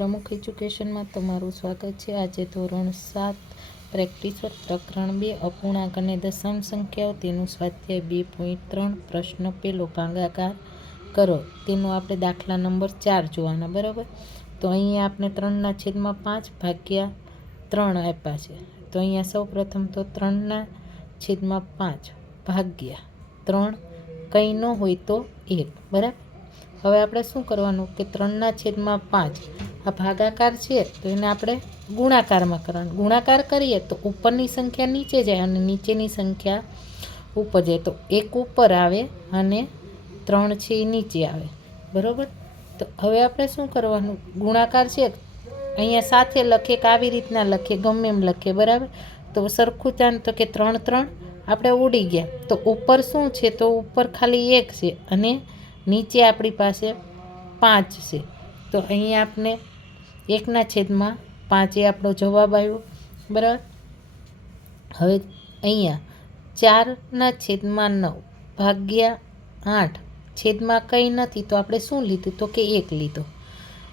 પ્રમુખ એજ્યુકેશનમાં તમારું સ્વાગત છે। આજે ધોરણ 7 પ્રેક્ટિસ વર્ક પ્રકરણ 2 અપૂર્ણાંક અને દશાંશ સંખ્યાઓ તેનું સ્વાધ્યાય 2.3 પ્રશ્ન પહેલો ભાગાકાર કરો તેનો આપણે દાખલા નંબર 4 જોવાના બરાબર। તો અહીંયા આપણે 3/5 ભાગ્યા 3 આપ્યા છે। તો અહીંયા સૌ પ્રથમ તો 3/5 ભાગ્યા 3 કંઈ ન હોય તો 1 બરાબર। હવે આપણે શું કરવાનું કે 3/5 આ ભાગાકાર છે તો એને આપણે ગુણાકારમાં કરવાનું। ગુણાકાર કરીએ તો ઉપરની સંખ્યા નીચે જાય અને નીચેની સંખ્યા ઉપર જાય, તો 1 ઉપર આવે અને 3 છે એ નીચે આવે બરાબર। તો હવે આપણે શું કરવાનું, ગુણાકાર છે અહીંયા સાથે લખીએ કે આવી રીતના લખીએ, ગમે એમ લખીએ બરાબર। તો સરખું ચાન તો કે 3 3 આપણે ઉડી ગયા, તો ઉપર શું છે તો ઉપર ખાલી 1 છે અને નીચે આપણી પાસે 5 છે। તો અહીંયા આપણે 1/5 એ આપણો જવાબ આવ્યો બરાબર। હવે અહીંયા 4/9 ભાગ્યા 8 છેદમાં કંઈ નથી તો આપણે શું લીધું તો કે 1 લીધો।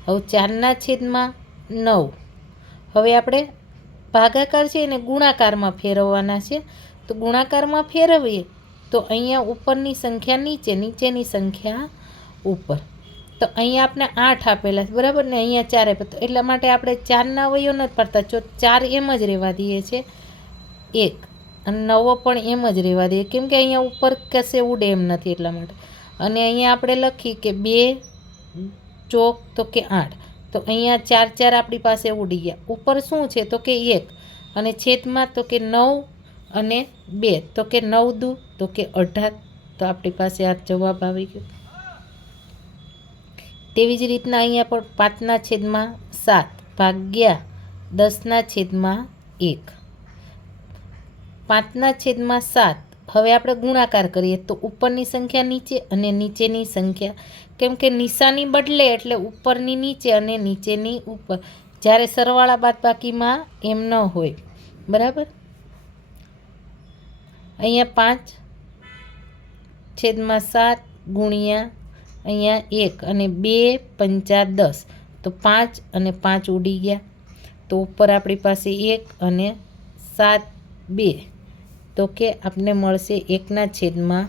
હવે 4/9 હવે આપણે ભાગાકાર છે એને ગુણાકારમાં ફેરવવાના છે, તો ગુણાકારમાં ફેરવીએ તો અહીંયા ઉપરની સંખ્યા નીચે, નીચેની સંખ્યા ઉપર। તો અહીંયા આપણે 8 આપેલા છે બરાબર ને, અહીંયા 4 આપ્યા, તો એટલા માટે આપણે 4ના અવયવ નથી પડતા, જો 4 એમ જ રહેવા દઈએ છે 1 અને 9 પણ એમ જ રહેવા દઈએ, કેમ કે અહીંયા ઉપર કશે ઉડે એમ નથી એટલા માટે। અને અહીંયા આપણે લખી કે 2 ચોક તો કે 8, તો અહીંયા 4 4 આપણી પાસે ઉડી ગયા, ઉપર શું છે તો કે 1 અને છેદમાં તો કે 9 અને 2 તો કે 9 દુ તો કે 18, તો આપણી પાસે આ જવાબ આવી ગયો। તેવી જ રીતના અહીંયા પણ 5/7 ભાગ્યા 10/1 5/7 હવે આપણે ગુણાકાર કરીએ તો ઉપરની સંખ્યા નીચે અને નીચેની સંખ્યા, કેમ કે નિશાની બદલે એટલે ઉપરની નીચે અને નીચેની ઉપર, જ્યારે સરવાળા બાદબાકીમાં એમ ન હોય બરાબર। અહીંયા 5/7 ગુણ્યા અહીંયા 1 અને 2 5 10, તો 5 અને 5 ઉડી ગયા, તો ઉપર આપણી પાસે 1 અને 7 2, તો કે આપણે મળશે 1/14।